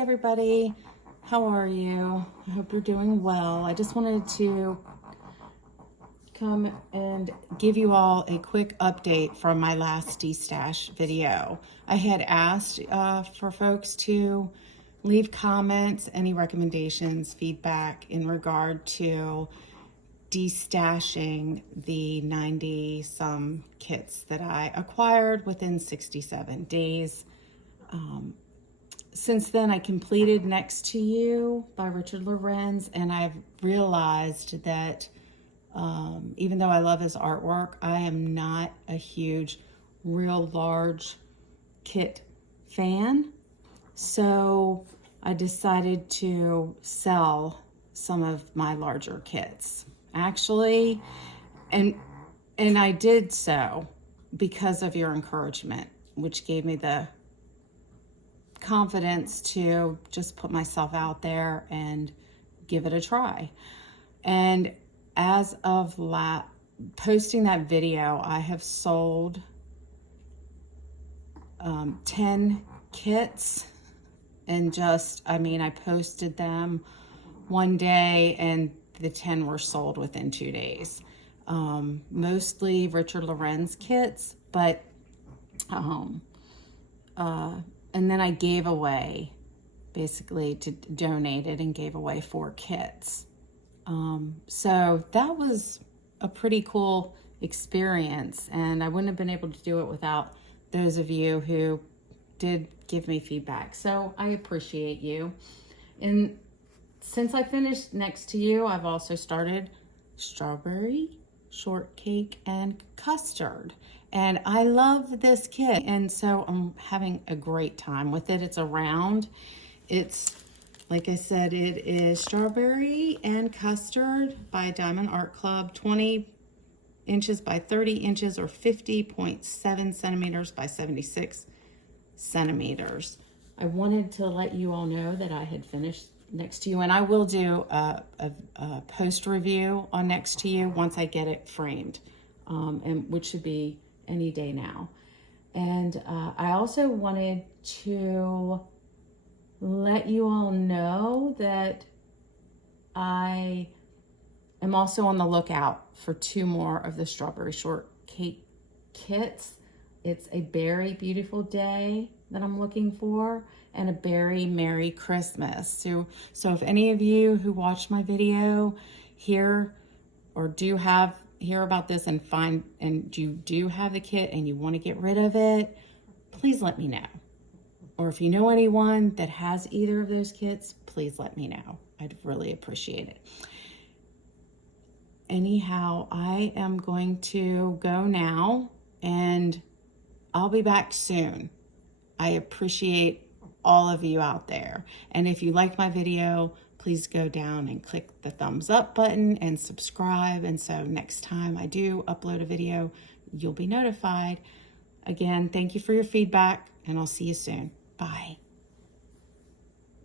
everybody. How are you? I hope you're doing well. I just wanted to come and give you all a quick update from my last Destash video. I had asked for folks to leave comments, any recommendations, feedback in regard to destashing the 90 some kits that I acquired within 67 days. Since then, I completed Next to You by Richard Lorenz, and I've realized that even though I love his artwork, I am not a huge, real large kit fan. So I decided to sell some of my larger kits. Actually, and I did so because of your encouragement, which gave me the confidence to just put myself out there and give it a try. And as of posting that video, I have sold 10 kits, and I posted them one day and the 10 were sold within 2 days. Mostly Richard Lorenz kits, but and then I gave away, basically donated and gave away 4 kits. So that was a pretty cool experience, and I wouldn't have been able to do it without those of you who did give me feedback. So I appreciate you. And since I finished Next to You, I've also started Strawberry, Shortcake, and Custard. And I love this kit, and so I'm having a great time with it. It's a round. It's, like I said, it is Strawberry and Custard by Diamond Art Club, 20 inches by 30 inches or 50.7 centimeters by 76 centimeters. I wanted to let you all know that I had finished Next to You, and I will do a post review on Next to You once I get it framed, and which should be any day now. And I also wanted to let you all know that I am also on the lookout for 2 more of the Strawberry Shortcake kits. It's a Berry Beautiful Day that I'm looking for, and a Berry Merry Christmas. So if any of you who watched my video hear about this and you do have the kit and you want to get rid of it, please let me know. Or if you know anyone that has either of those kits, please let me know. I'd really appreciate it. Anyhow, I am going to go now, and I'll be back soon. I appreciate all of you out there. And if you like my video, please go down and click the thumbs up button and subscribe. And so next time I do upload a video, you'll be notified. Again, thank you for your feedback, and I'll see you soon. Bye.